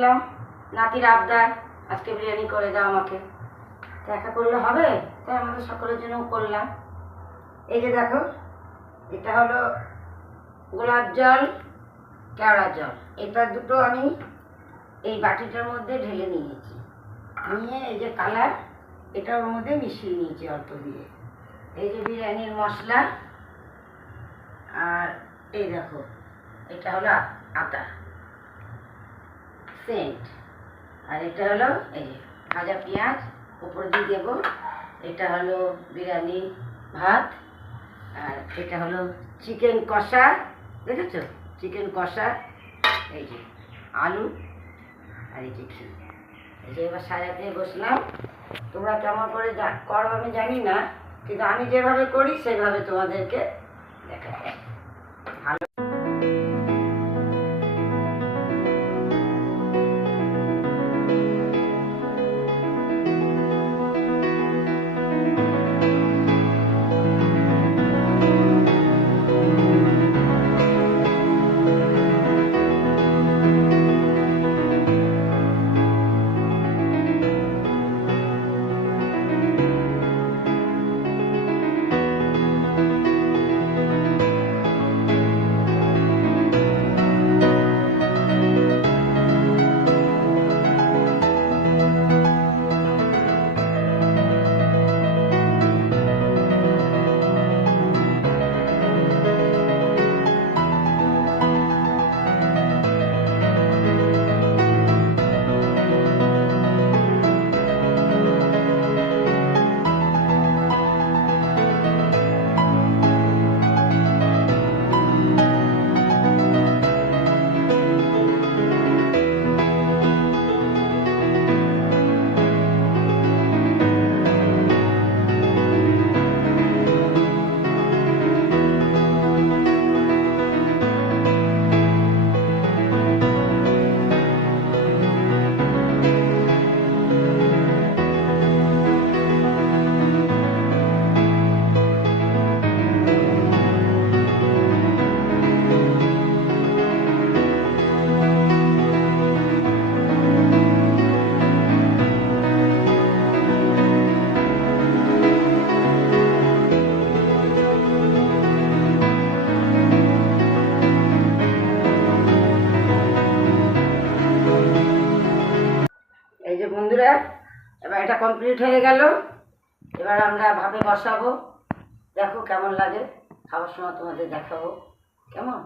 আসলাম, নাতির আবদার আজকে বিরিয়ানি করে দাও আমাকে। দেখা করলে হবে, তাই আমাদের সকলের জন্য করলাম। এই যে দেখো, এটা হলো গোলাপ জল, কেওড়া জল, এটা দুটো আমি এই বাটিটার মধ্যে ঢেলে নিয়েছি। নিয়ে এই যে কালার, এটার মধ্যে মিশিয়ে নিয়েছি অল্প দিয়ে। এই যে বিরিয়ানির মশলা, আর এই দেখো এটা হলো আটা সেন্ট, আর এটা হলো এই যে ভাজা পেঁয়াজ উপর দিয়ে দেবো। এটা হলো বিরিয়ানি ভাত, আর এটা হলো চিকেন কষা, দেখেছো চিকেন কষা, এই যে আলু, আর এই যে ঘি। এই যে এবার সাজাতে বসলাম। তোমরা কেমন করে করো আমি জানি না, কিন্তু আমি যেভাবে করি সেভাবে তোমাদেরকে দেখাবো। ভালো এই যে বন্ধুরা, এবার এটা কমপ্লিট হয়ে গেল। এবার আমরা ভাবে বসাবো, দেখো কেমন লাগে, খাওয়ার সময় তোমাদের দেখাবো কেমন।